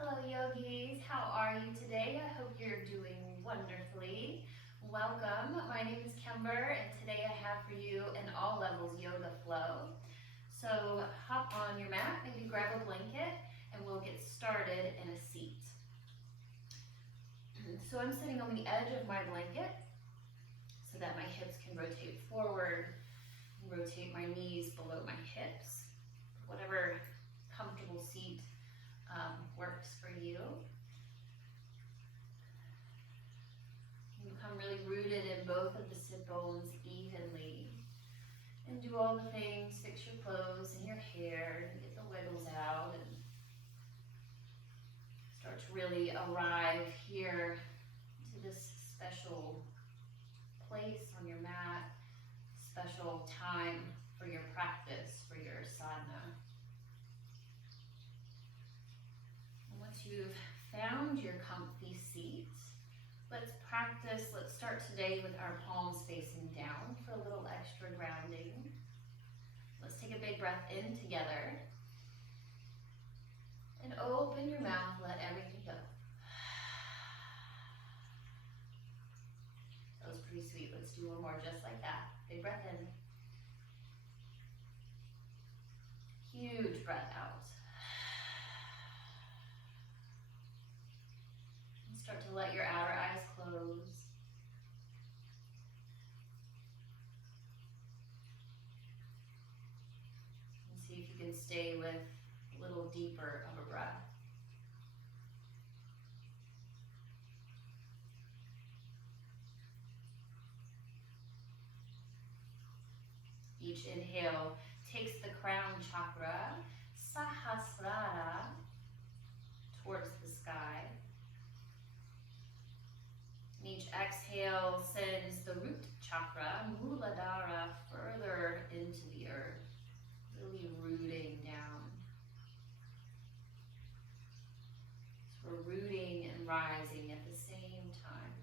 Hello yogis, how are you today? I hope you're doing wonderfully. Welcome, my name is Kember and today I have for you an all levels yoga flow. So hop on your mat, maybe grab a blanket and we'll get started in a seat. So I'm sitting on the edge of my blanket so that my hips can rotate forward and rotate my knees below my hips. Whatever comfortable seat works for you. You become really rooted in both of the sit bones evenly. And do all the things, fix your clothes and your hair, and get the wiggles out, and start to really arrive here to this special place on your mat, special time for your practice, for your sadhana. Once you've found your comfy seat, let's practice. Let's start today with our palms facing down for a little extra grounding. Let's take a big breath in together. And open your mouth, let everything go. That was pretty sweet. Let's do one more just like that. Big breath in. Huge breath out. Start to let your outer eyes close. And see if you can stay with a little deeper of a breath. Each inhale takes the crown chakra, Sahasrara, towards the sky. And each exhale sends the root chakra, Muladhara, further into the earth, really rooting down. So we're rooting and rising at the same time.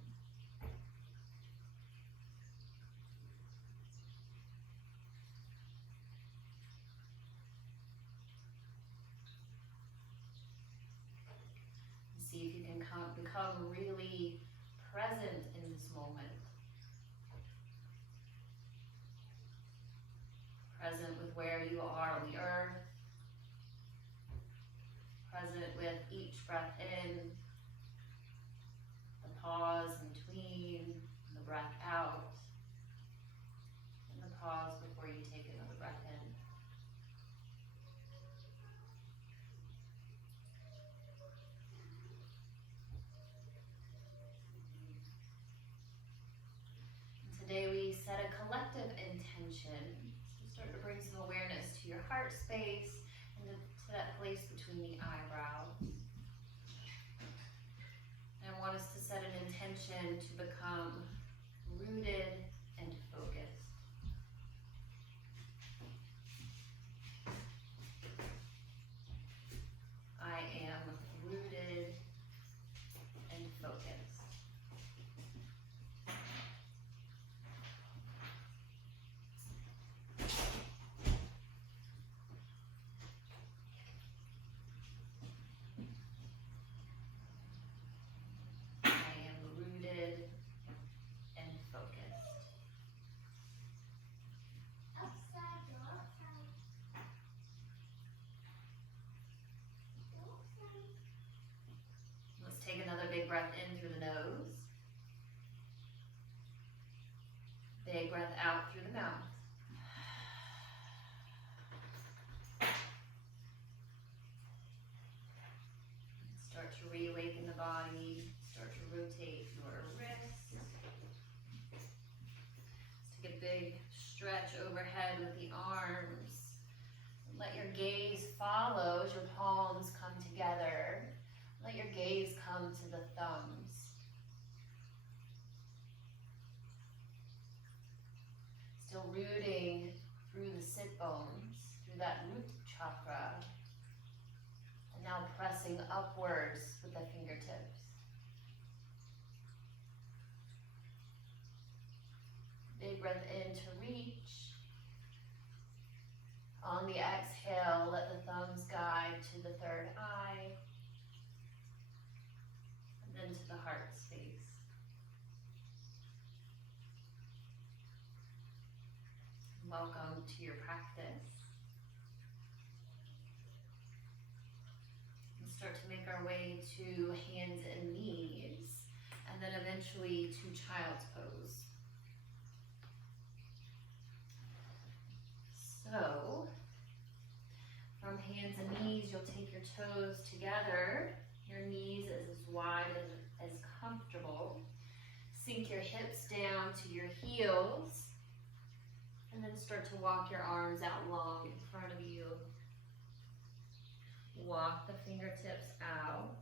And see if you can become really present in this moment. Present with where you are on the earth. Present with each breath in, the pause in between, and the breath out, and the pause before you take another breath in. Today we set a collective intention. So start to bring some awareness to your heart space and to that place between the eyebrows. And I want us to set an intention to become rooted and focused. I am rooted and focused. Take another big breath in through the nose. Big breath out through the mouth. Start to reawaken the body. Start to rotate your wrists. Take a big stretch overhead with the arms. Let your gaze follow as your palms come together. Let your gaze come to the thumbs. Still rooting through the sit bones, through that root chakra. And now pressing upwards with the fingertips. Big breath in to reach. On the exhale, let the thumbs guide to the third eye. then to the heart space. Welcome to your practice. We'll start to make our way to hands and knees, and then eventually to child's pose. So, from hands and knees, you'll take your toes together, your knees as wide as comfortable. Sink your hips down to your heels, and then start to walk your arms out long in front of you. Walk the fingertips out,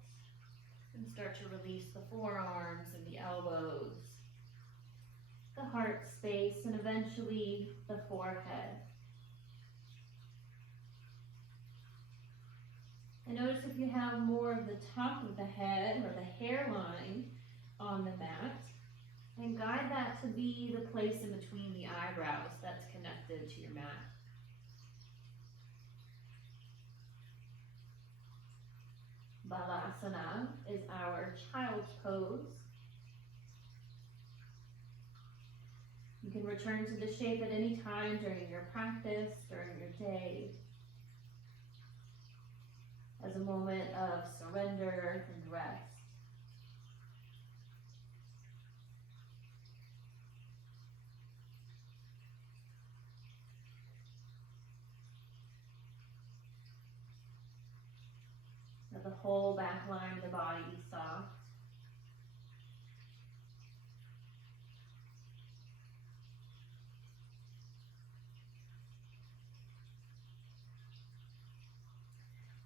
and start to release the forearms and the elbows, the heart space, and eventually the forehead. And notice if you have more of the top of the head or the hairline on the mat, and guide that to be the place in between the eyebrows that's connected to your mat. Balasana is our child's pose. You can return to the shape at any time during your practice, during your day, as a moment of surrender and rest. Let the whole back line of the body be soft.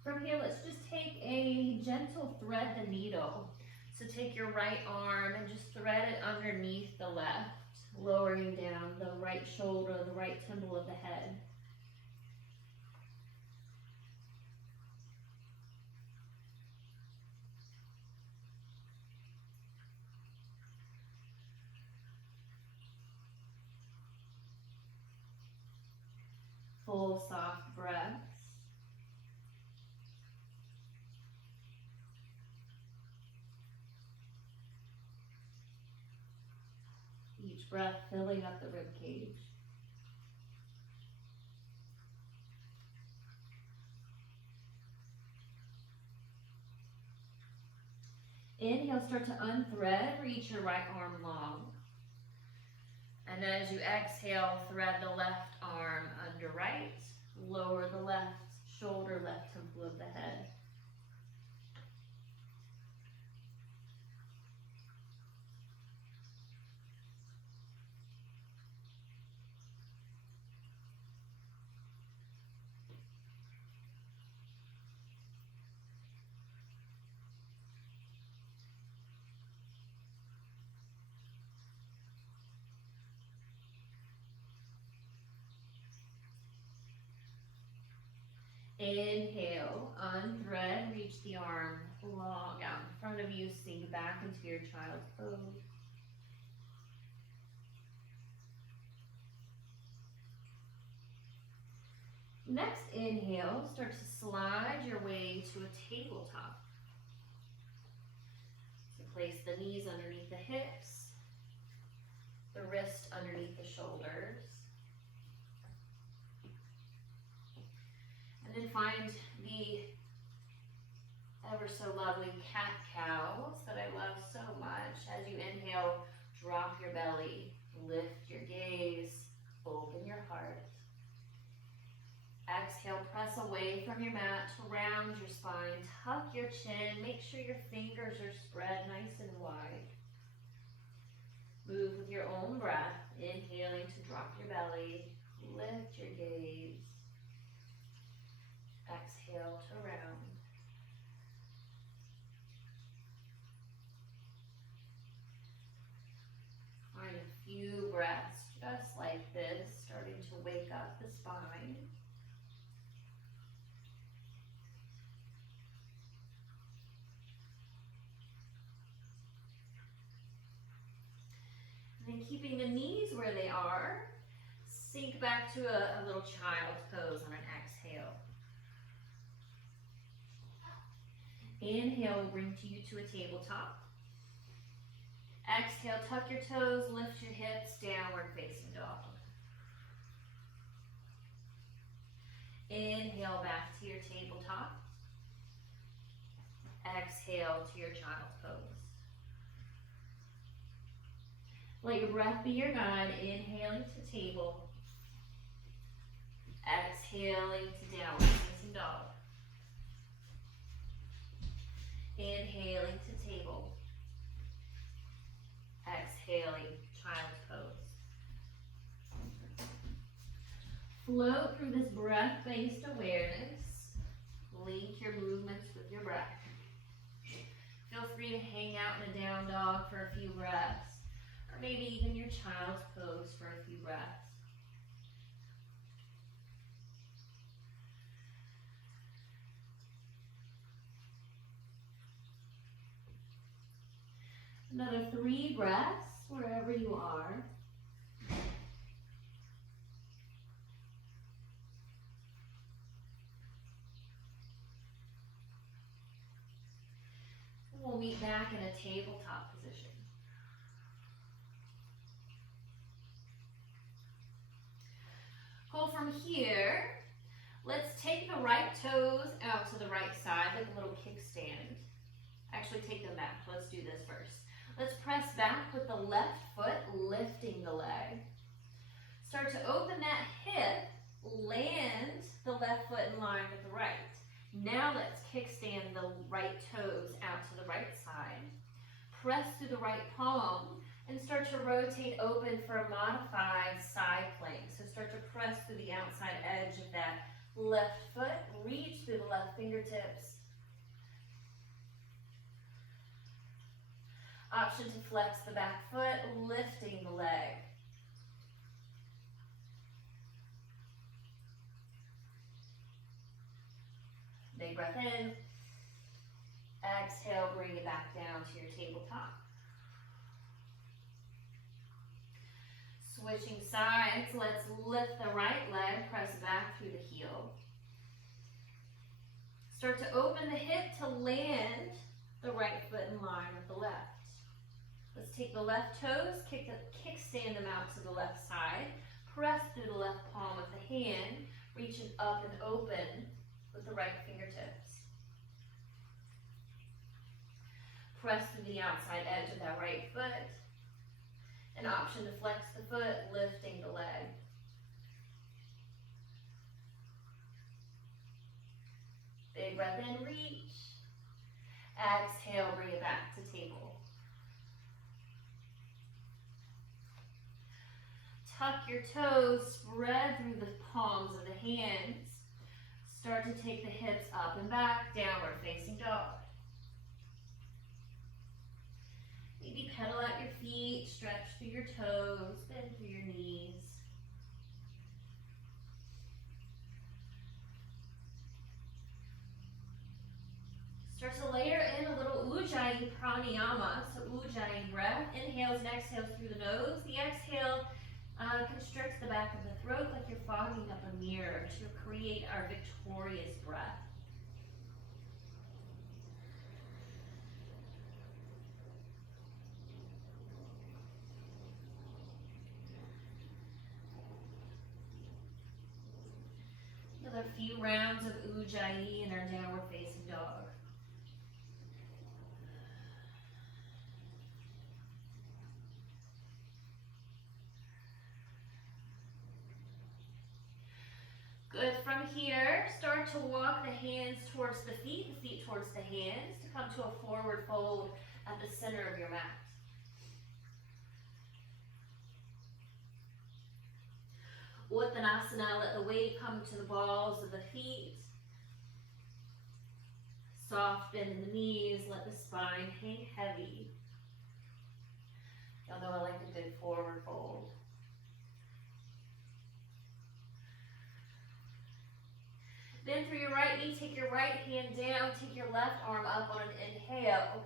From here, let's just take a gentle thread the needle. So take your right arm and just thread it underneath the left, lowering down the right shoulder, the right temple of the head. Full soft breaths. Each breath filling up the rib cage. Inhale, start to unthread, reach your right arm long. And then as you exhale, thread the left arm under right, lower the left shoulder, left temple of the head. Inhale, unthread, reach the arm long out in front of you, sink back into your child's pose. Next inhale, start to slide your way to a tabletop. So place the knees underneath the hips, the wrist underneath the shoulders. And then find the ever so lovely cat-cows that I love so much. As you inhale, drop your belly, lift your gaze, open your heart. Exhale, press away from your mat, round your spine, tuck your chin, make sure your fingers are spread nice and wide. Move with your own breath, inhaling to drop your belly, lift your gaze. Exhale to round. Find a few breaths just like this, starting to wake up the spine. And then keeping the knees where they are, sink back to a little child's pose on an exhale. Inhale will bring you to a tabletop. Exhale, tuck your toes, lift your hips, downward facing dog. Inhale back to your tabletop. Exhale to your child's pose. Let your breath be your guide, inhaling to table. Exhaling to downward facing dog. Inhaling to table. Exhaling, child's pose. Float through this breath-based awareness. Link your movements with your breath. Feel free to hang out in a down dog for a few breaths, or maybe even your child's pose for a few breaths. Another 3 breaths wherever you are. We'll meet back in a tabletop position. Go from here. Let's take the right toes out to the right side like a little kickstand. Actually, take them back. Let's do this first. Let's press back with the left foot, lifting the leg. Start to open that hip, land the left foot in line with the right. Now let's kickstand the right toes out to the right side. Press through the right palm and start to rotate open for a modified side plank. So start to press through the outside edge of that left foot, reach through the left fingertips. Option to flex the back foot, lifting the leg. Big breath in. Exhale, bring it back down to your tabletop. Switching sides, let's lift the right leg, press back through the heel. Start to open the hip to land the right foot in line with the left. Let's take the left toes, kickstand them out to the left side, press through the left palm with the hand, reaching up and open with the right fingertips. Press through the outside edge of that right foot. An option to flex the foot, lifting the leg. Big breath in, reach. Exhale, bring it back to table. Tuck your toes, spread through the palms of the hands. Start to take the hips up and back, downward facing dog. Maybe pedal out your feet, stretch through your toes, bend through your knees. Start to layer in a little Ujjayi pranayama. So Ujjayi breath, inhales and exhales through the nose. The exhale constricts the back of the throat like you're fogging up a mirror to create our victorious breath. Another few rounds of Ujjayi in our downward facing dog. Good. From here, start to walk the hands towards the feet towards the hands, to come to a forward fold at the center of your mat. Uttanasana, let the weight come to the balls of the feet. Soft bend in the knees, let the spine hang heavy. Y'all know I like a good forward fold. Bend through your right knee, take your right hand down, take your left arm up on an inhale.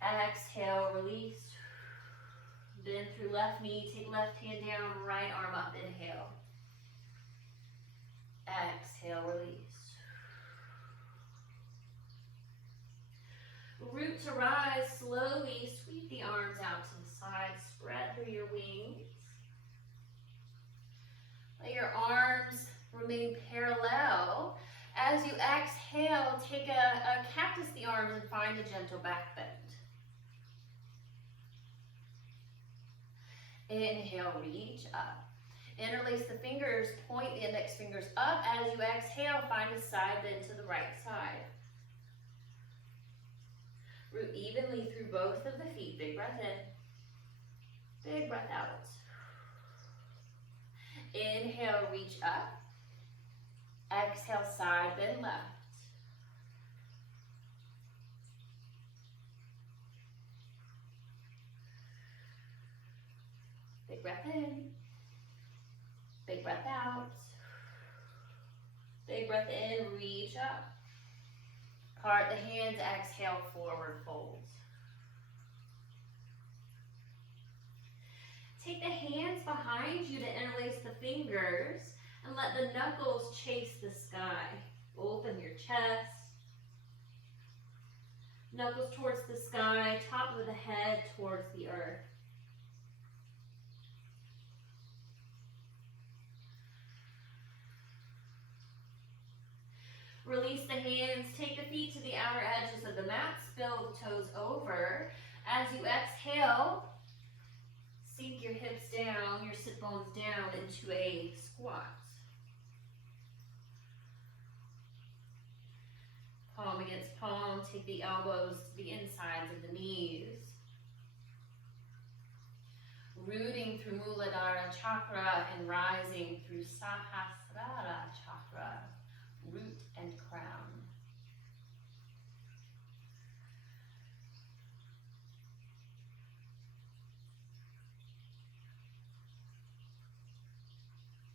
Exhale, release. Bend through left knee, take left hand down, right arm up, inhale. Exhale, release. Root to rise, slowly sweep the arms out to the side, spread through your wings. Let your arms remain parallel. As you exhale, take a cactus the arms and find a gentle back bend. Inhale, reach up. Interlace the fingers, point the index fingers up. As you exhale, find a side bend to the right side. Root evenly through both of the feet. Big breath in. Big breath out. Inhale, reach up. Exhale, side bend left. Big breath in. Big breath out. Big breath in, reach up. Part the hands, exhale, forward fold. Take the hands behind you to interlace the fingers and let the knuckles chase the sky. Open your chest. Knuckles towards the sky, top of the head towards the earth. Release the hands, take the feet to the outer edges of the mat, spill the toes over. As you exhale, sink your hips down, your sit bones down into a squat. Palm against palm, take the elbows to the insides of the knees. Rooting through Muladhara chakra and rising through Sahasrara chakra, root and crown.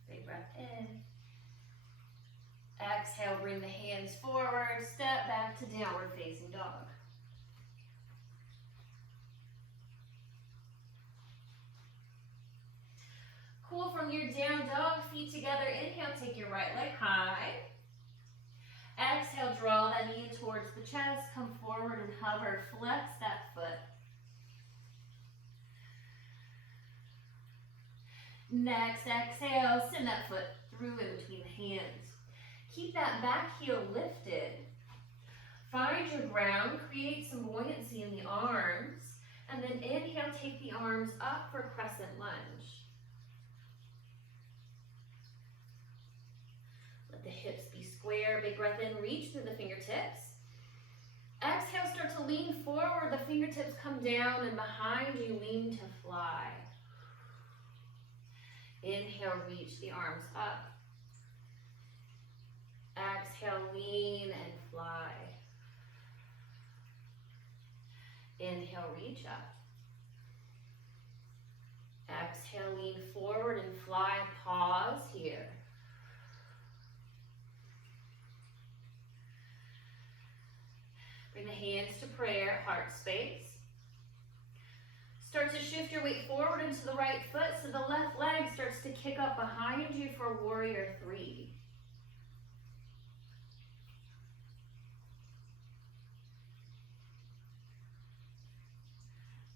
Big breath in. Exhale, bring the hands forward, step back to downward facing dog. Cool from your down dog, feet together. Inhale, take your right leg high. Exhale, draw that knee towards the chest, come forward and hover, flex that foot. Next, exhale, send that foot through in between the hands. Keep that back heel lifted. Find your ground, create some buoyancy in the arms, and then inhale, take the arms up for crescent lunge. Let the hips be square, big breath in, reach through the fingertips. Exhale, start to lean forward, the fingertips come down, and behind you, lean to fly. Inhale, reach the arms up. Exhale, lean and fly. Inhale, reach up. Exhale, lean forward and fly. Pause here. Bring the hands to prayer, heart space. Start to shift your weight forward into the right foot so the left leg starts to kick up behind you for warrior three.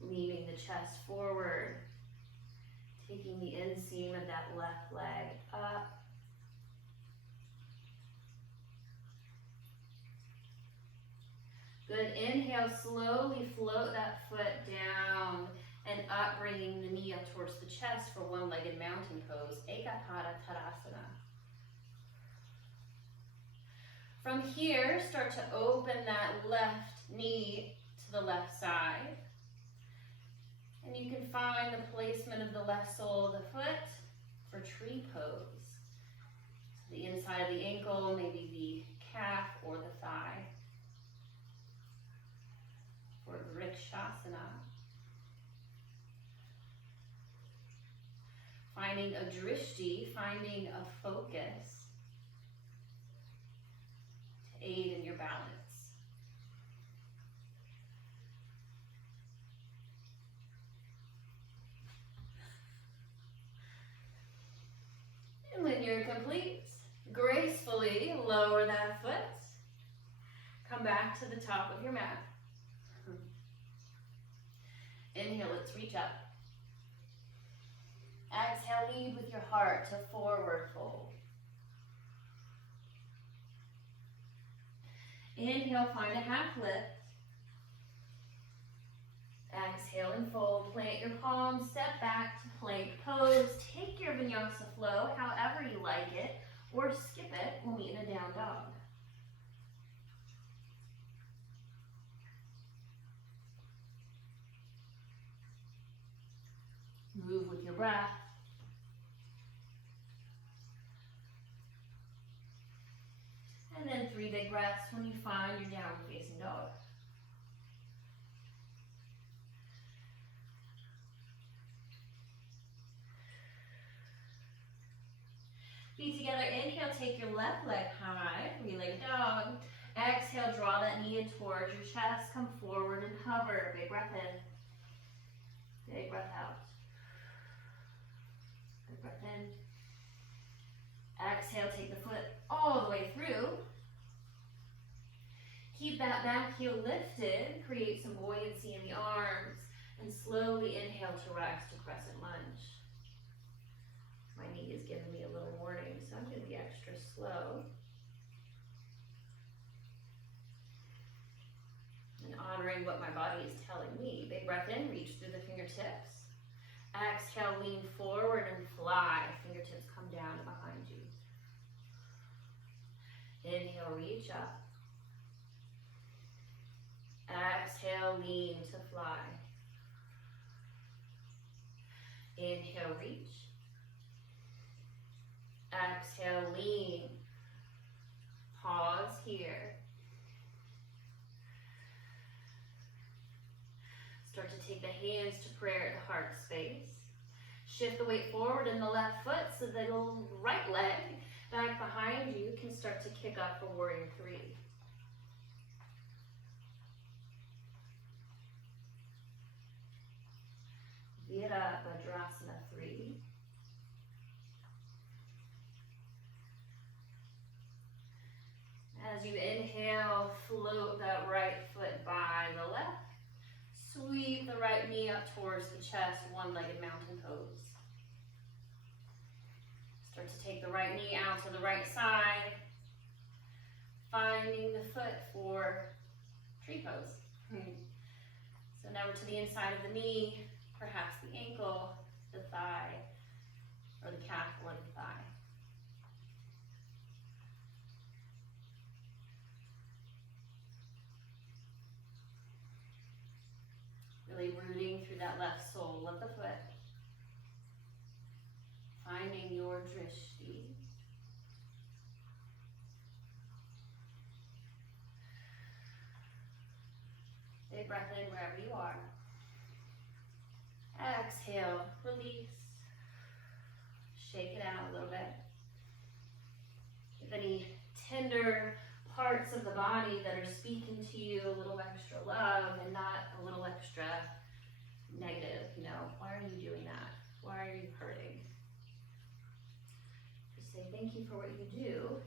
Leaning the chest forward, taking the inseam of that left leg up. Good, inhale, slowly float that foot down and up, bringing the knee up towards the chest for one-legged mountain pose, Ekapada Tadasana. From here, start to open that left knee to the left side. And you can find the placement of the left sole of the foot for tree pose. So the inside of the ankle, maybe the calf or the thigh. For Vrikshasana. Finding a drishti, finding a focus to aid in your balance. And when you're complete, gracefully lower that foot. Come back to the top of your mat. Inhale, let's reach up. Exhale, lead with your heart to forward fold. Inhale, find a half lift. Exhale and fold. Plant your palms, step back to plank pose. Take your vinyasa flow however you like it, or skip it. We'll meet in a down dog. Move with your breath. And then 3 big breaths when you find your downward facing dog. Feet together, inhale, take your left leg high, 3-legged dog. Exhale, draw that knee in towards your chest, come forward and hover. Big breath in, big breath out. Big breath in. Exhale, take the foot all the way through. Keep that back heel lifted, create some buoyancy in the arms, and slowly inhale to rise to crescent lunge. My knee is giving me a little warning, so I'm going to be extra slow. And honoring what my body is telling me. Big breath in, reach through the fingertips. Exhale, lean forward and fly. Fingertips come down and behind you. Inhale, reach up. Exhale, lean to fly. Inhale, reach. Exhale, lean. Pause here. Start to take the hands to prayer at heart space. Shift the weight forward in the left foot so the right leg back behind you can start to kick up for warrior 3. Virabhadrasana 3. As you inhale, float that right foot by the left. Sweep the right knee up towards the chest, one-legged mountain pose. Start to take the right knee out to the right side, finding the foot for tree pose. So now we're to the inside of the knee, perhaps the ankle, the thigh, or the calf or the thigh. Really rooting through that left sole of the foot. Finding your drishti. Big breath in wherever you are. Exhale, release. Shake it out a little bit. If any tender parts of the body that are speaking to you a little extra love and not a little extra negative, why are you doing that? Why are you hurting? Just say thank you for what you do,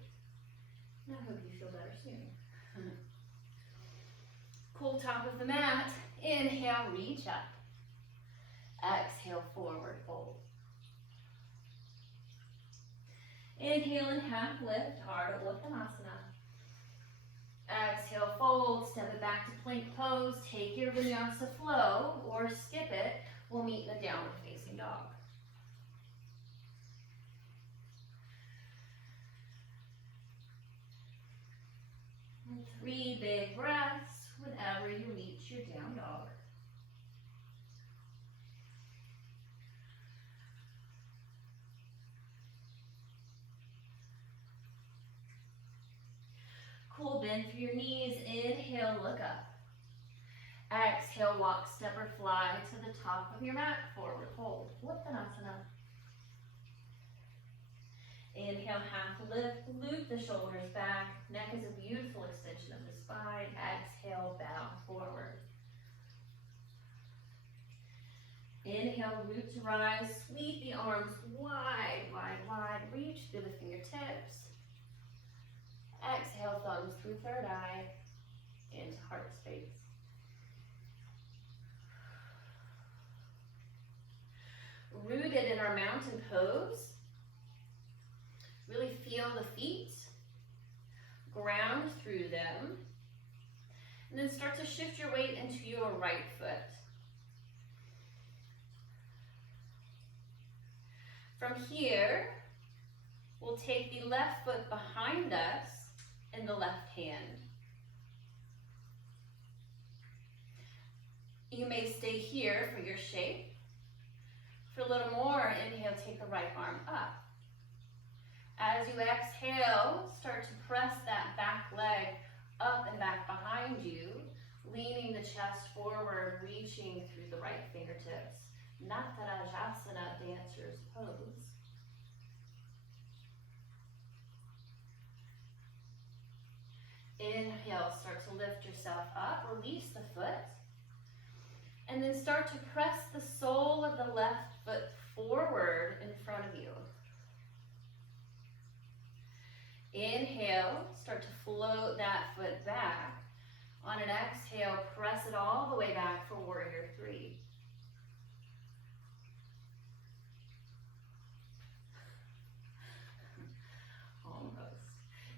and I hope you feel better soon. Cool top of the mat. Inhale, reach up. Exhale, forward fold. Inhale and half lift, Ardha Uttanasana. Exhale, fold, step it back to plank pose. Take your vinyasa flow or skip it. We'll meet in the downward facing dog. And 3 big breaths whenever you reach your down dog. Cool, bend through your knees. Inhale, look up. Exhale, walk, step, or fly to the top of your mat. Forward fold. Uttanasana. Inhale, half lift. Loop the shoulders back. Neck is a beautiful extension of the spine. Exhale, bow forward. Inhale, root to rise. Sweep the arms wide, wide, wide. Reach through the fingertips. Exhale, thumbs through third eye into heart space. Rooted in our mountain pose. Really feel the feet. Ground through them. And then start to shift your weight into your right foot. From here, we'll take the left foot behind us in the left hand. You may stay here for your shape. For a little more, inhale, take the right arm up. As you exhale, start to press that back leg up and back behind you, leaning the chest forward, reaching through the right fingertips. Natarajasana, dancer's pose. Inhale, start to lift yourself up, release the foot. And then start to press the sole of the left foot forward in front of you. Inhale, start to float that foot back. On an exhale, press it all the way back for warrior three. Almost.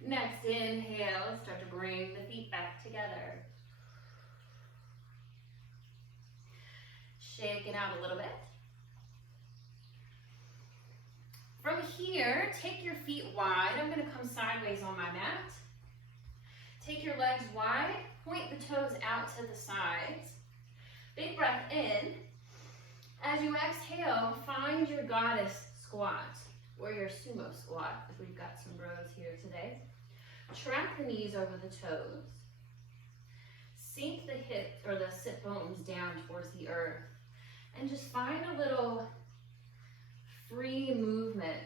Next, inhale, start to bring the feet back together. Shake it out a little bit. From here, take your feet wide. I'm going to come sideways on my mat. Take your legs wide. Point the toes out to the sides. Big breath in. As you exhale, find your goddess squat or your sumo squat, if we've got some bros here today. Track the knees over the toes. Sink the hips or the sit bones down towards the earth. And just find a little free movement.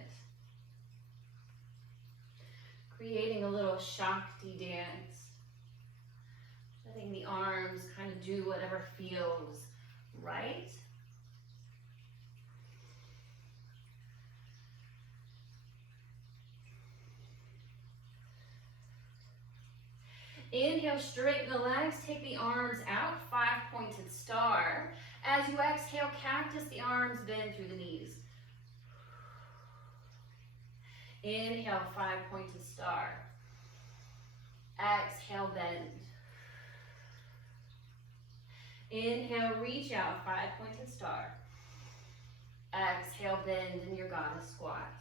Creating a little Shakti dance. Letting the arms kind of do whatever feels right. Inhale, straighten the legs, take the arms out, 5-pointed star. As you exhale, cactus, the arms bend through the knees. Inhale, 5-pointed star. Exhale, bend. Inhale, reach out, 5-pointed star. Exhale, bend in your goddess squat.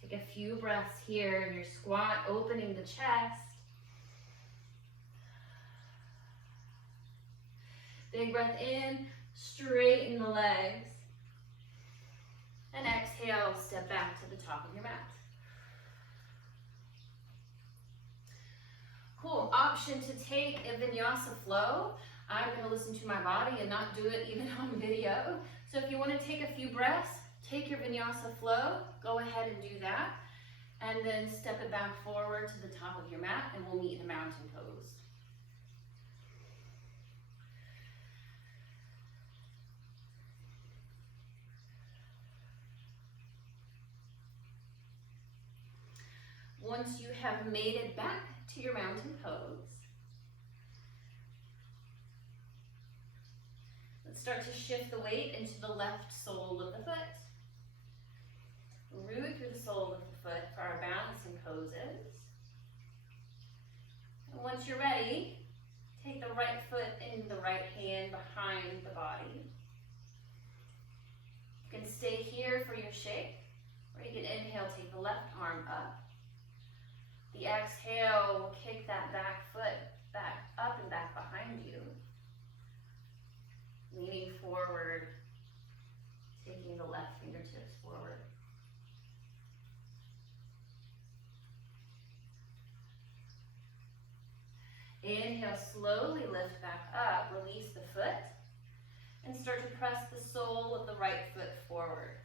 Take a few breaths here in your squat, opening the chest. Big breath in, straighten the legs. And exhale, step back to the top of your mat. Cool, option to take a vinyasa flow. I'm going to listen to my body and not do it even on video. So if you want to take a few breaths, take your vinyasa flow, go ahead and do that. And then step it back forward to the top of your mat and we'll meet in a mountain pose. Once you have made it back to your mountain pose, let's start to shift the weight into the left sole of the foot. Root through the sole of the foot for our balancing poses. And once you're ready, take the right foot in the right hand behind the body. You can stay here for your shake, or you can inhale, take the left arm up. The exhale will kick that back foot back up and back behind you. Leaning forward, taking the left fingertips forward. Inhale, slowly lift back up, release the foot, and start to press the sole of the right foot forward.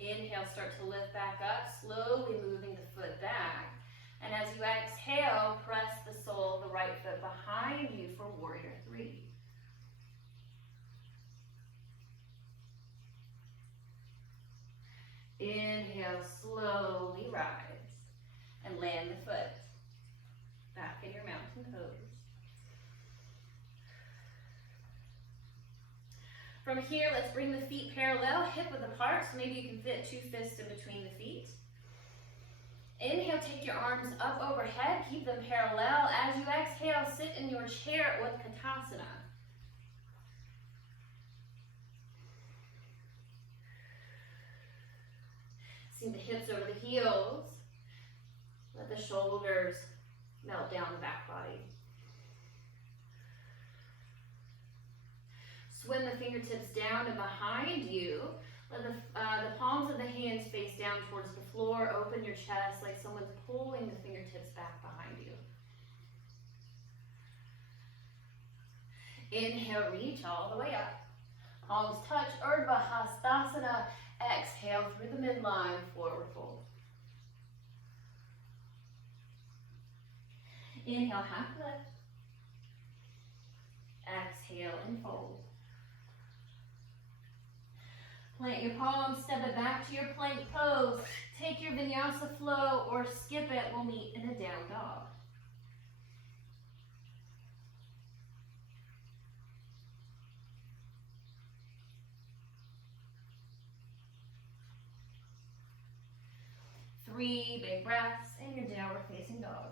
Inhale, start to lift back up, slowly moving the foot back. And as you exhale, press the sole of the right foot behind you for warrior three. Inhale, slowly rise and land the foot back in your mountain pose. From here, let's bring the feet parallel, hip width apart, so maybe you can fit 2 fists in between the feet. Inhale, take your arms up overhead, keep them parallel. As you exhale, sit in your chair with Utkatasana. Sink the hips over the heels. Let the shoulders melt down the back body. Swing the fingertips down and behind you. Let the palms of the hands face down towards the floor. Open your chest like someone's pulling the fingertips back behind you. Inhale, reach all the way up. Palms touch, Urdhva Hastasana. Exhale through the midline, forward fold. Inhale, half lift. Exhale and fold. Plant your palms, step it back to your plank pose. Take your vinyasa flow or skip it. We'll meet in a down dog. Three big breaths and your downward facing dog.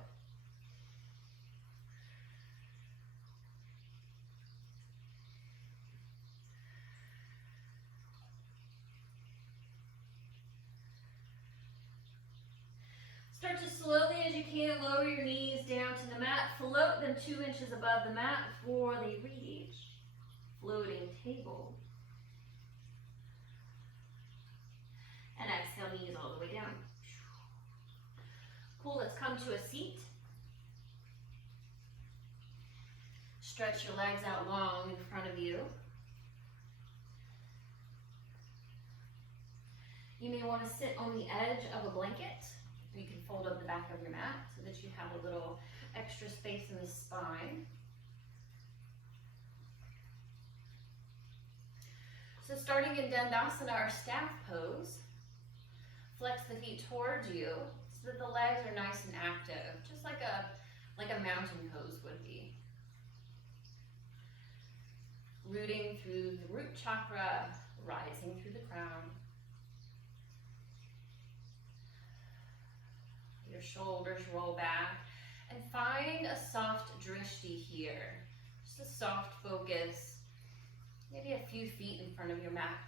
Start to slowly, as you can, lower your knees down to the mat. Float them 2 inches above the mat before they reach floating table. And exhale, knees all the way down. Cool, let's come to a seat. Stretch your legs out long in front of you. You may want to sit on the edge of a blanket. You can fold up the back of your mat so that you have a little extra space in the spine. So starting in Dandasana, our staff pose, flex the feet towards you so that the legs are nice and active, just like a mountain pose would be. Rooting through the root chakra, rising through the crown. Your shoulders roll back and find a soft drishti here. Just a soft focus, maybe a few feet in front of your mat.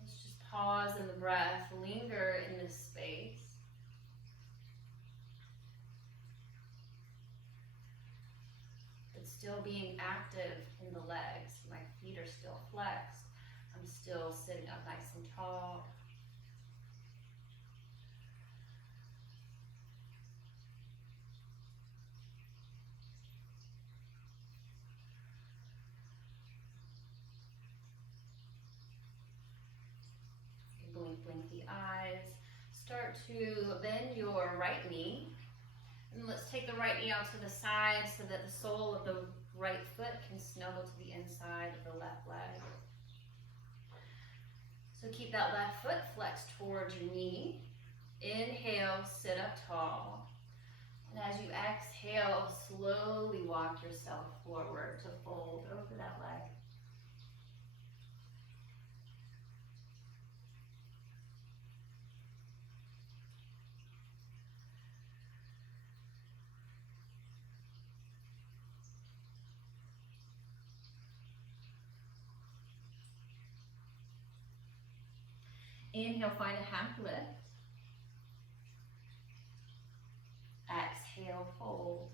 Let's just pause in the breath, linger in this space. Still being active in the legs. My feet are still flexed. I'm still sitting up nice and tall. Blink the eyes. Start to bend your right knee. And let's take the right knee out to the side so that the sole of the right foot can snuggle to the inside of the left leg. So keep that left foot flexed towards your knee. Inhale, sit up tall. And as you exhale, slowly walk yourself forward to fold over that leg. Inhale, find a half lift. Exhale, fold.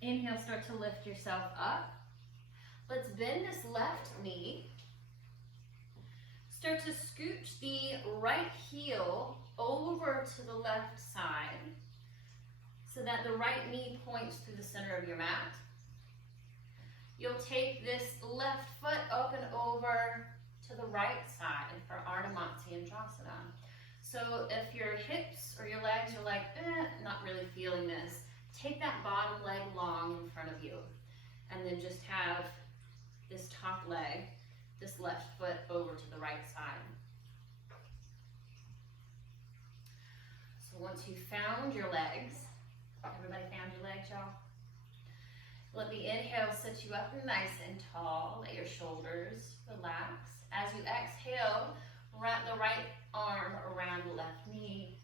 Inhale, start to lift yourself up. Let's bend this left knee. Start to scooch the right heel over to the left side so that the right knee points through the center of your mat. You'll take this left foot up and over to the right side for Ardha Matsyendrasana. So if your hips or your legs are like, not really feeling this, Take that bottom leg long in front of you, and then just have this top leg, this left foot over to the right side. So once you've found your legs, everybody found your legs, y'all? Let the inhale sit you up nice and tall. Let your shoulders relax. As you exhale, wrap the right arm around the left knee.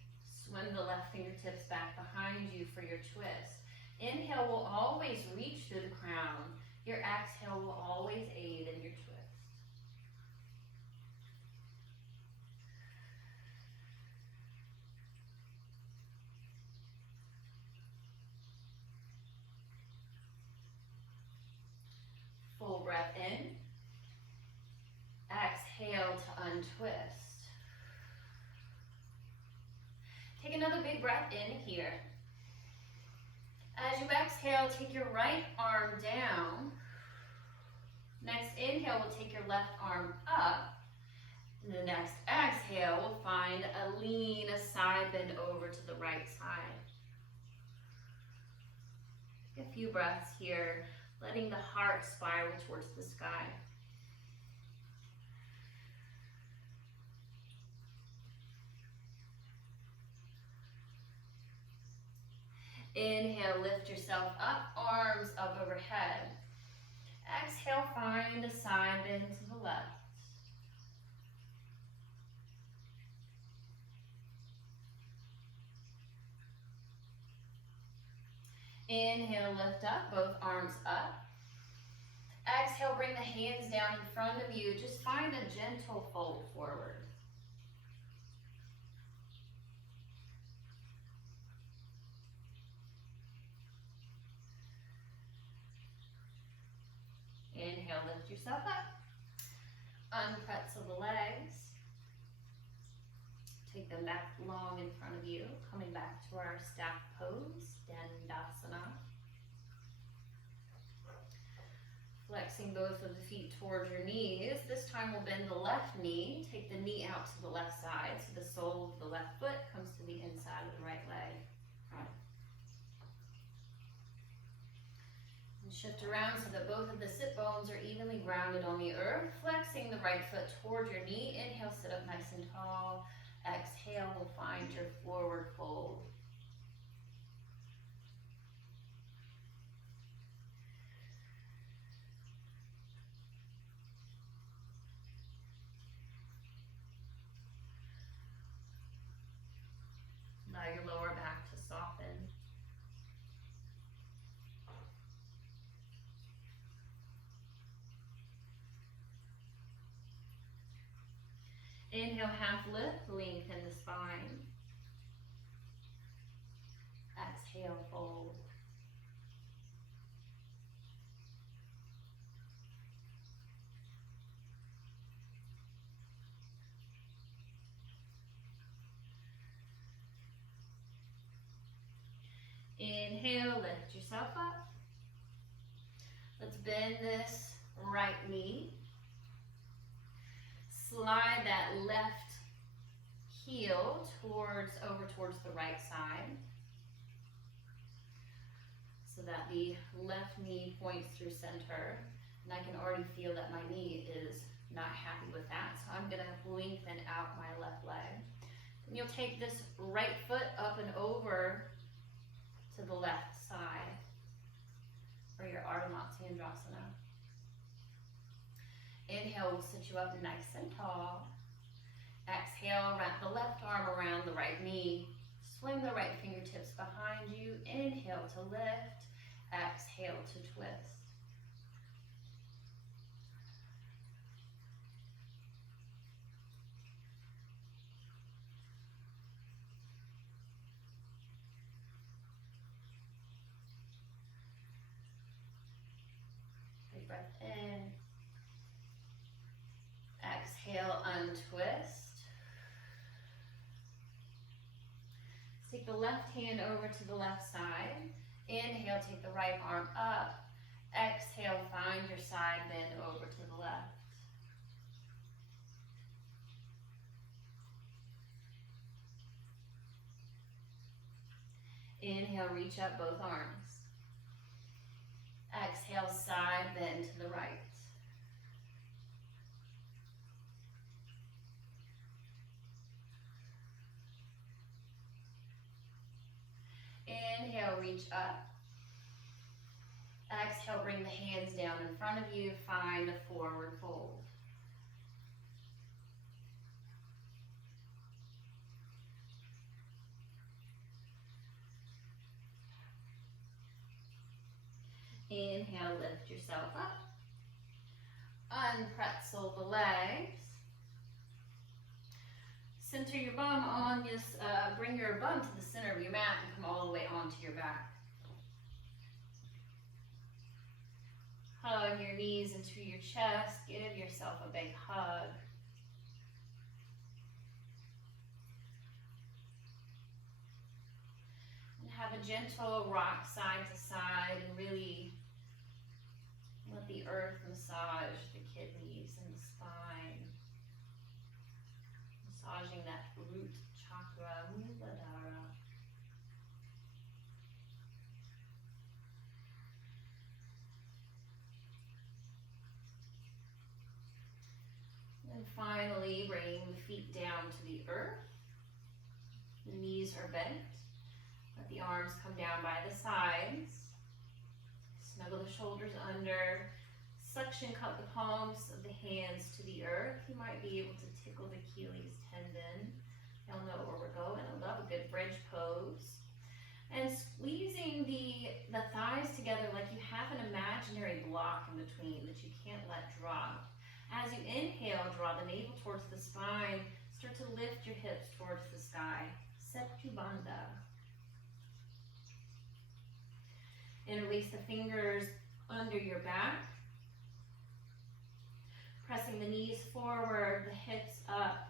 Swim the left fingertips back behind you for your twist. Inhale will always reach through the crown. Your exhale will always aid in your twist. Full breath in. Exhale to untwist. Take another big breath in here. As you exhale, take your right arm down. Next inhale will take your left arm up. And the next exhale will find a lean side bend over to the right side. Take a few breaths here, letting the heart spiral towards the sky. Inhale, lift yourself up, arms up overhead. Exhale, find a side bend to the left. Inhale, lift up, both arms up. Exhale, bring the hands down in front of you. Just find a gentle fold forward. Inhale, lift yourself up. Unpretzel the legs. Take them back long in front of you. Coming back to our staff pose, Dandasana. Flexing both of the feet towards your knees. This time we'll bend the left knee. Take the knee out to the left side so the sole of the left foot comes to the inside of the right leg. Shift around so that both of the sit bones are evenly grounded on the earth. Flexing the right foot toward your knee. Inhale, sit up nice and tall. Exhale, will find your forward fold. Allow your lower back to soften. Inhale, half lift, lengthen the spine. Exhale, fold. Inhale, lift yourself up. Let's bend this right knee. Slide that left heel over towards the right side so that the left knee points through center. And I can already feel that my knee is not happy with that, so I'm gonna lengthen out my left leg. Then you'll take this right foot up and over to the left side for your Ardha Matsyendrasana. Inhale will sit you up nice and tall. Exhale, wrap the left arm around the right knee. Swing the right fingertips behind you. Inhale to lift. Exhale to twist. Big breath in. Exhale, untwist. Take the left hand over to the left side. Inhale, take the right arm up. Exhale, find your side bend over to the left. Inhale, reach up both arms. Exhale, side bend to the right. Inhale, reach up. Exhale, bring the hands down in front of you. Find a forward fold. Inhale, lift yourself up. Unpretzel the legs. Center your bum on this, bring your bum to the center of your mat and come all the way onto your back. Hug your knees into your chest. Give yourself a big hug. And have a gentle rock side to side and really let the earth massage the kidneys and the spine. Massaging that root chakra, Muladhara. And finally, bring the feet down to the earth. The knees are bent. Let the arms come down by the sides. Snuggle the shoulders under. Suction cup the palms of the hands to the earth. You might be able to tickle the Achilles tendon. You'll know where we're going. I love a good bridge pose. And squeezing the thighs together like you have an imaginary block in between that you can't let drop. As you inhale, draw the navel towards the spine. Start to lift your hips towards the sky. Setu Bandha. Interlace the fingers under your back. Pressing the knees forward, the hips up.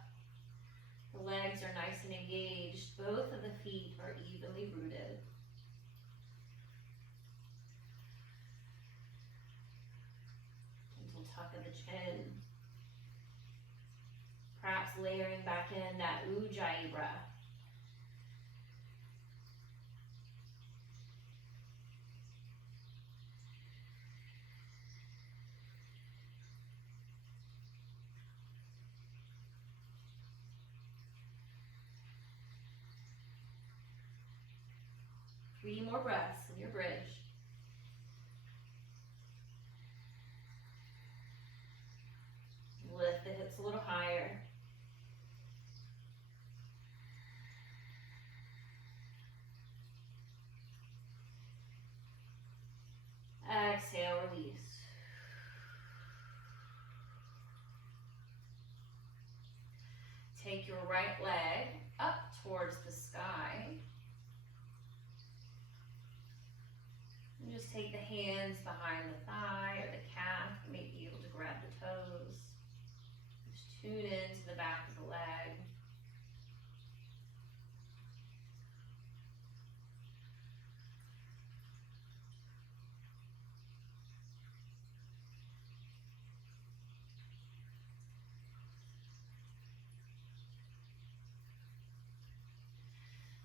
The legs are nice and engaged. Both of the feet are evenly rooted. Gentle tuck of the chin. Perhaps layering back in that Ujjayi breath. Three more breaths in your bridge. Lift the hips a little higher. Exhale, release. Take your right leg up towards the sky. And just take the hands behind the thigh or the calf. You may be able to grab the toes. Just tune into the back of the leg.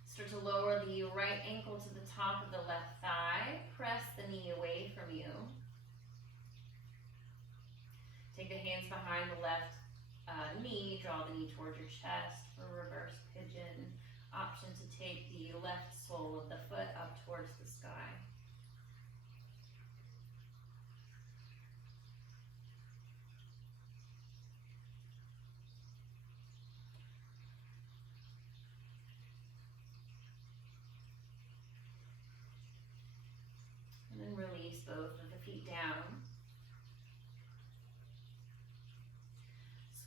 Start to lower the right ankle to the top of the left thigh. Press the knee away from you. Take the hands behind the left knee. Draw the knee towards your chest for reverse pigeon. Option to take the left sole of the foot up towards the sky. And then release both of the feet down.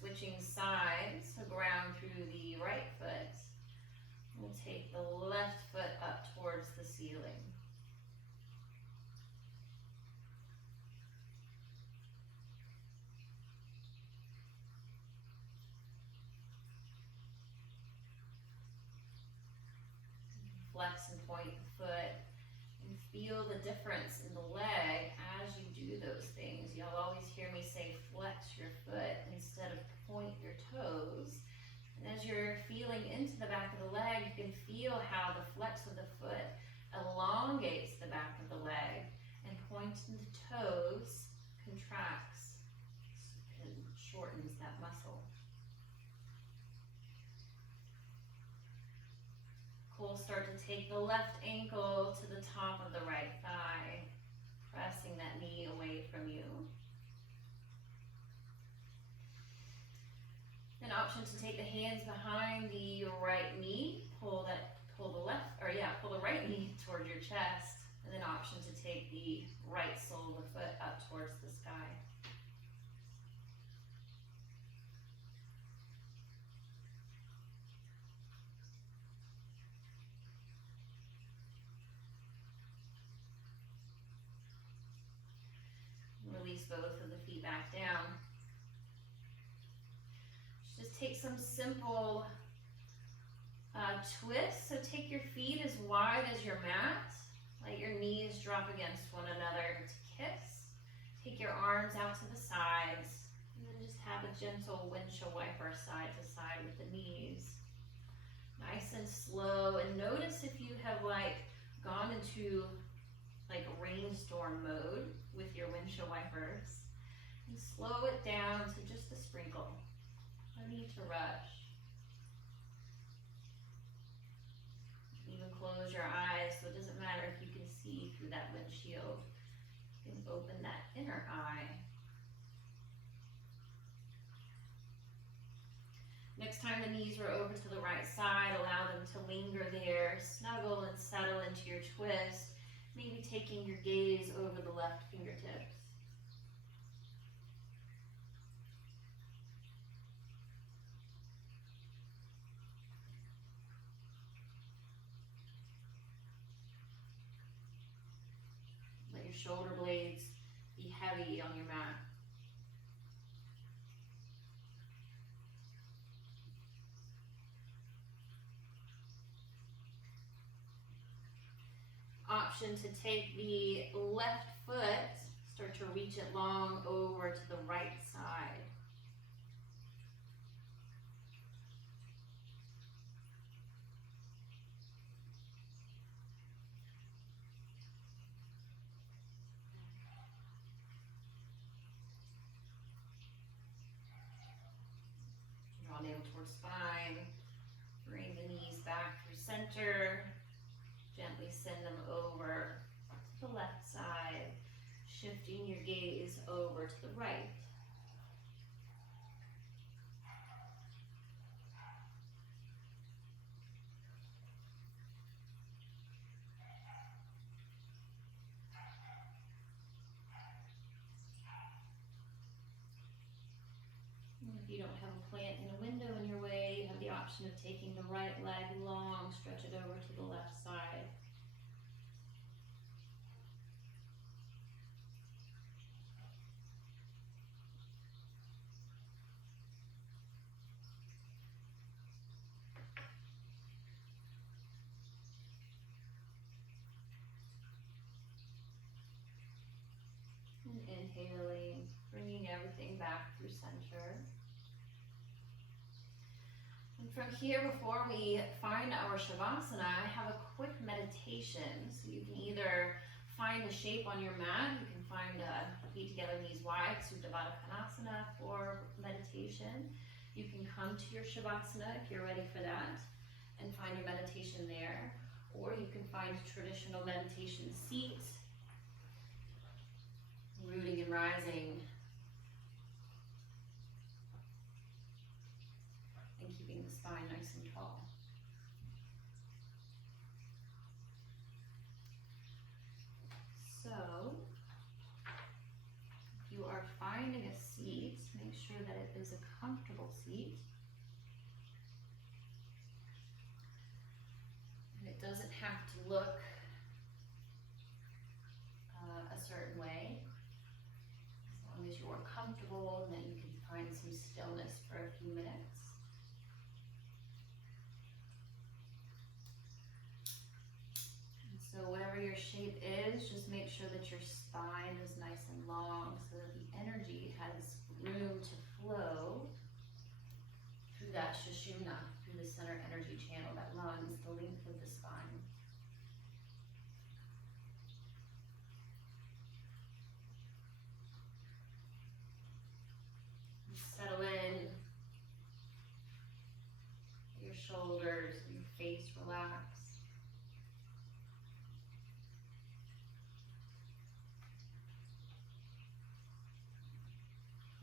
Switching sides, so ground through the right foot. We'll take the left foot up towards the ceiling. Flex and point the foot. And feel the difference in the leg as you do those things. You'll always hear me say flex your foot instead of point your toes. And as you're feeling into the back of the leg, you can feel how the flex of the foot elongates the back of the leg, and pointing the toes contracts and shortens that muscle. Cool, start to take the left ankle to the top of the right thigh, pressing that knee away from you. An option to take the hands behind the right knee, pull the right knee toward your chest, and then option to take the right sole of the foot up towards the sky. Release both of the feet back down. Just take some simple twists. So take your feet as wide as your mat. Let your knees drop against one another to kiss. Take your arms out to the sides. And then just have a gentle windshield wiper side to side with the knees. Nice and slow. And notice if you have gone into rainstorm mode with your windshield wipers. And slow it down to just a sprinkle. No need to rush. Even close your eyes so it doesn't matter if you can see through that windshield. You can open that inner eye. Next time the knees are over to the right side, allow them to linger there. Snuggle and settle into your twist. Maybe taking your gaze over the left fingertips. Let your shoulder blades be heavy on your mat. Option to take the left foot, start to reach it long over to the right side. Draw navel towards spine. Bring the knees back through center. Gently send them over to the left side, shifting your gaze over to the right. And if you don't have a plant in a window in your way, you have the option of taking the right leg long, stretch it over to the left side. And inhaling, bringing everything back through center. And from here, before we find our Shavasana, I have a quick meditation. So you can either find a shape on your mat, you can find feet together, knees wide, Supta Baddha Konasana for meditation. You can come to your Shavasana if you're ready for that and find your meditation there. Or you can find a traditional meditation seat, rooting and rising, and keeping the spine nice and tall. So, if you are finding a seat, make sure that it is a comfortable seat. And it doesn't have to look a certain way. As long as you're comfortable, and then you can find some stillness for a few minutes. And so whatever your shape is, just make sure that your spine is nice and long so that the energy has room to flow through that Sushumna, through the center energy channel that runs the length of the spine. Settle in. Your shoulders and your face relax.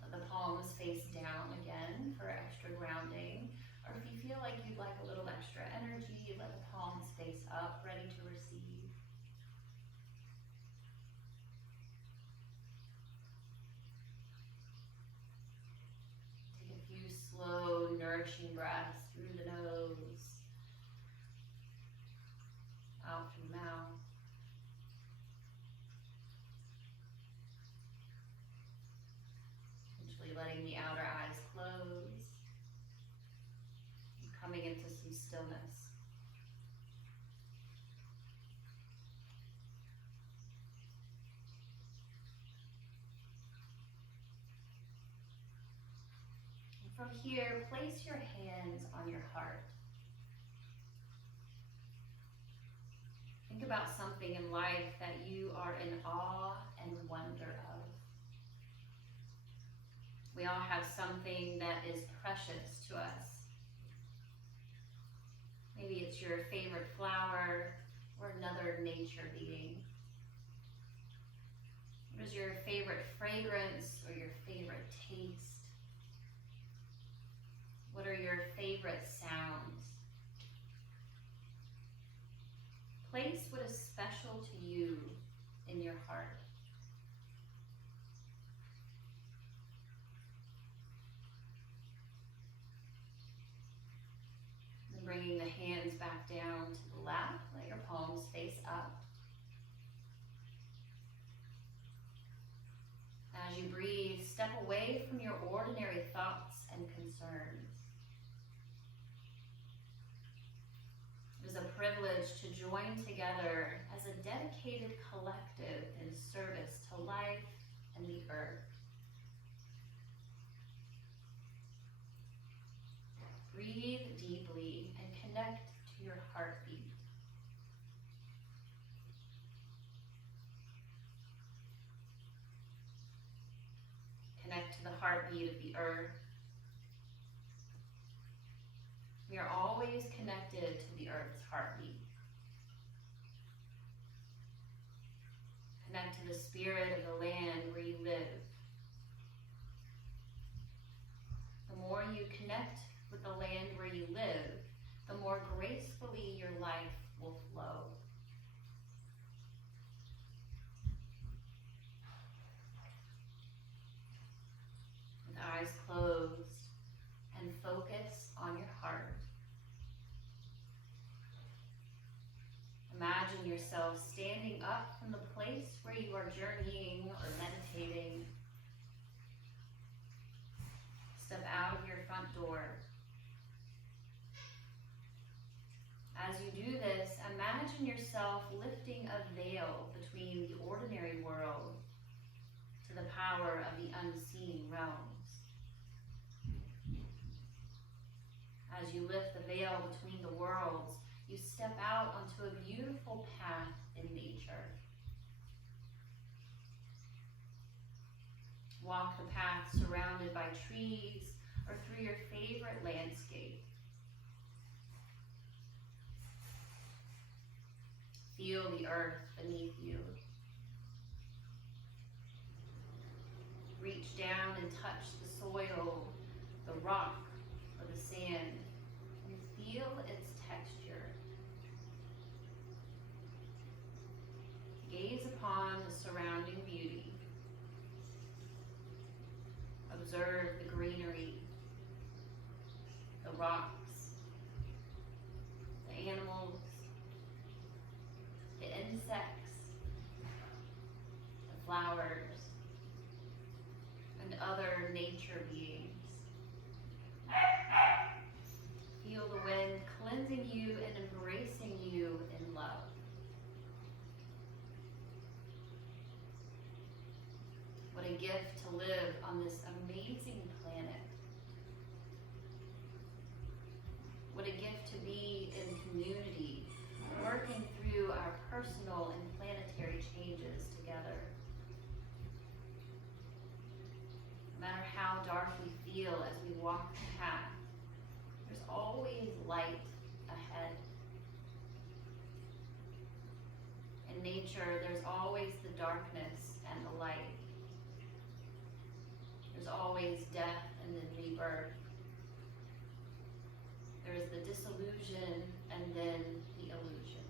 Let the palms face down again for extra grounding. Or if you feel like you'd like a little extra energy, let the palms face up, ready to receive. Take a few slow, nourishing breaths through the nose, out through the mouth. Eventually letting the outer eyes close, and coming into some stillness. And from here, place your hands on your heart. Think about something in life that you are in awe and wonder of. We all have something that is precious to us. Maybe it's your favorite flower or another nature being. What is your favorite fragrance or your favorite taste? What are your favorite sounds? Place what is special to you in your heart. And bringing the hands back down to the lap, let your palms face up. As you breathe, step away from your ordinary thoughts and concerns. It is a privilege to join together as a dedicated collective in service to life and the earth. Breathe deeply and connect to your heartbeat. Connect to the heartbeat of the earth. We are always connected to the earth's heartbeat. Connect to the spirit of the land where you live. The more you connect with the land where you live, the more gracefully your life will flow. With eyes closed and focus on your heart. Imagine yourself standing up from the place where you are journeying or meditating. Step out of your front door. As you do this, imagine yourself lifting a veil between the ordinary world to the power of the unseen realms. As you lift the veil between the worlds, you step out onto a beautiful path in nature. Walk the path surrounded by trees or through your favorite landscape. Feel the earth beneath you. Reach down and touch the soil, the rock, or the sand, and feel its texture. Gaze upon the surrounding beauty. Observe the greenery, the rocks, the animals, the insects, the flowers, and other nature beings. Feel the wind cleansing you and embracing you in love. What a gift to live on this amazing planet. What a gift to be in community, working through our personal and planetary changes together. No matter how dark dark we feel as we walk the path, there's always light ahead. In nature, there's always the darkness and the light. There's always death and then rebirth. There is the disillusion and then the illusion.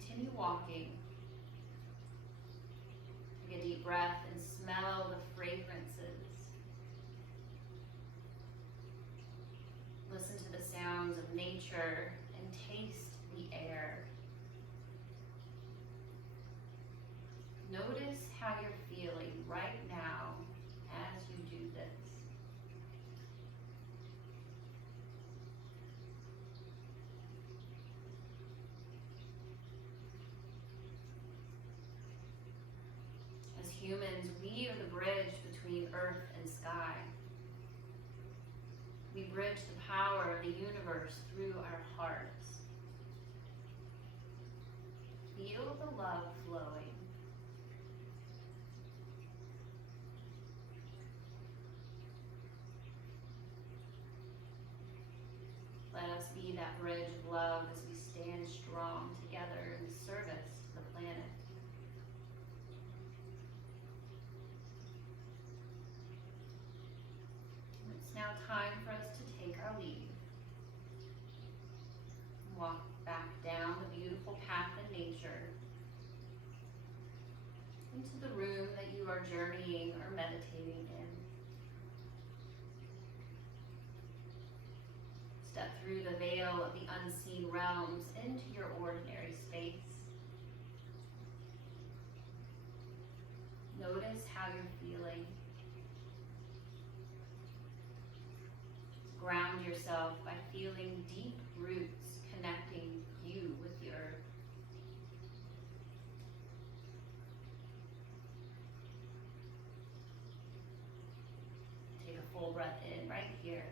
Continue walking. Take a deep breath and smell the fragrances. Listen to the sounds of nature and taste the air. Notice how you're feeling right now as you do this. As humans, we are the bridge between earth and sky. We bridge the power of the universe through our hearts. Feel the love flowing. Let us be that bridge of love as we stand strong together in service to the planet. It's now time for us to take our leave. Walk back down the beautiful path in nature into the room that you are journeying or meditating in. Step through the veil of the unseen realms into your ordinary space. Notice how you're feeling. Ground yourself by feeling deep roots connecting you with the earth. Take a full breath in right here.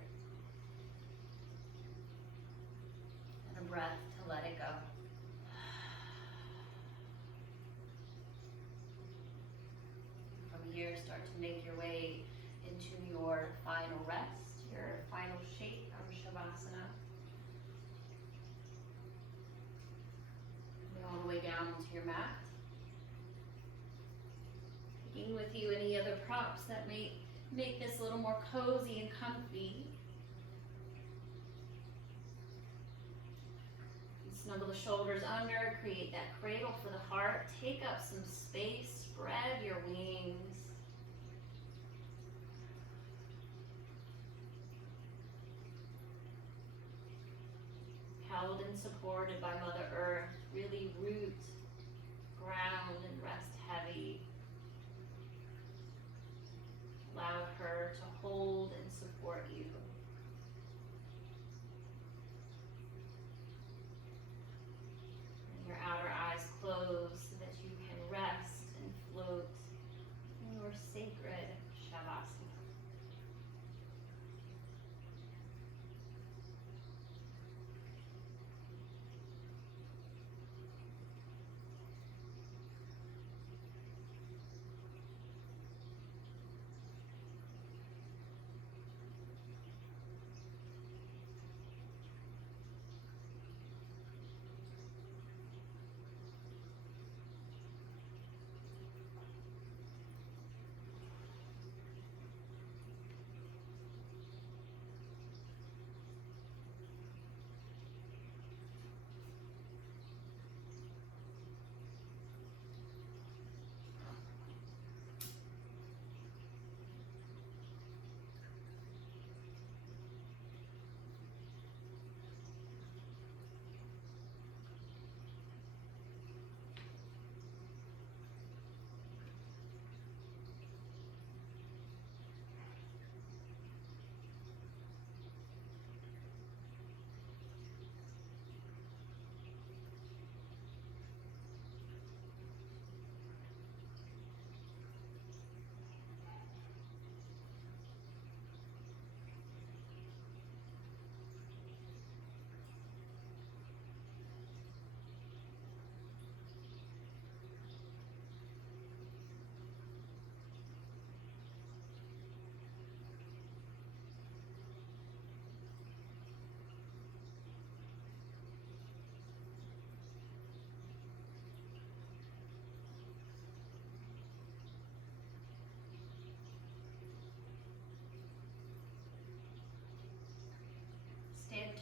And a breath to let it go. From here, start to make your way into your final rest, your final shape of Shavasana. All the way down onto your mat. Taking with you any other props that may make this a little more cozy and comfy. Snuggle the shoulders under, create that cradle for the heart. Take up some space, spread your wings. Held and supported by Mother Earth, really root, ground, and rest heavy. Allow her to hold and support you. And your outer eyes closed so that you can rest and float in your sacred Shavasana.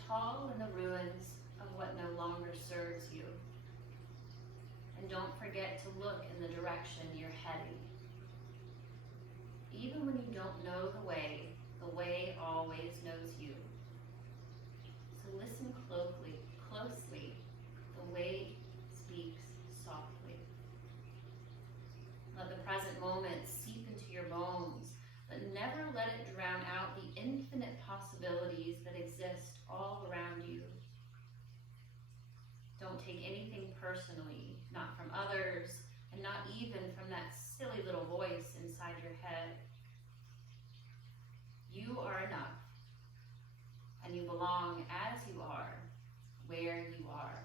tall in the ruins of what no longer serves you. And don't forget to look in the direction you're heading. Even when you don't know the way always knows you. So listen closely. The way speaks softly. Let the present moment seep into your bones, but never let it drown out the infinite possibilities that exist all around you. Don't take anything personally, not from others, and not even from that silly little voice inside your head. You are enough, and you belong as you are, where you are.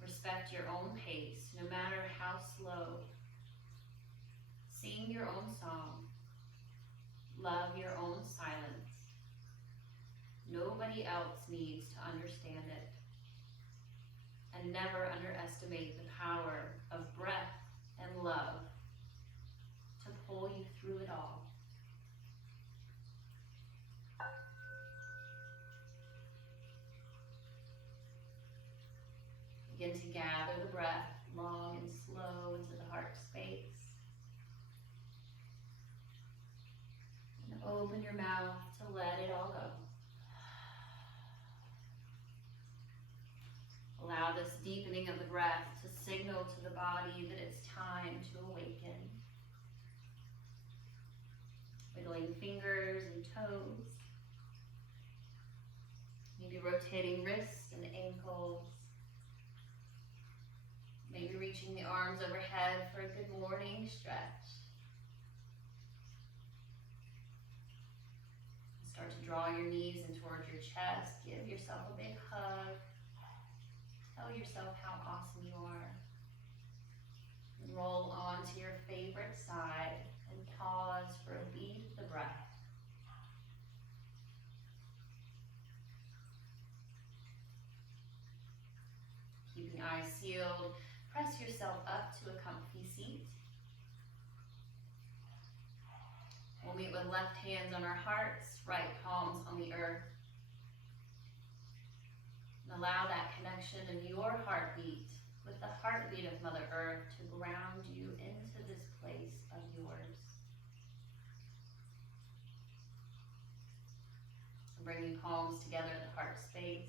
Respect your own pace, no matter how slow. Sing your own song. Love your own silence. Nobody else needs to understand it. And never underestimate the power of breath and love to pull you through it all. Begin to gather the breath long and slow into the heart space. And open your mouth to let it all go. Allow this deepening of the breath to signal to the body that it's time to awaken. Wiggling fingers and toes. Maybe rotating wrists and ankles. Maybe reaching the arms overhead for a good morning stretch. Start to draw your knees in towards your chest. Give yourself a big hug. Tell yourself how awesome you are. And roll on to your favorite side and pause for a beat of the breath. Keeping eyes sealed, press yourself up to a comfy seat. We'll meet with left hands on our hearts, right palms on the earth. And allow that connection of your heartbeat with the heartbeat of Mother Earth to ground you into this place of yours. Bringing palms together at the heart space.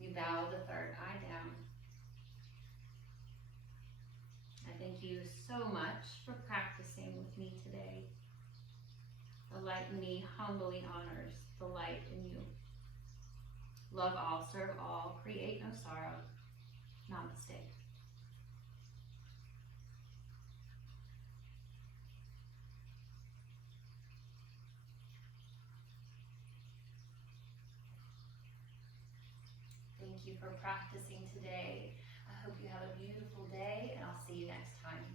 We bow the third eye down. I thank you so much for practicing with me today. The light in me humbly honors the light in you. Love all, serve all, create no sorrow. Namaste. Thank you for practicing today. I hope you have a beautiful day, and I'll see you next time.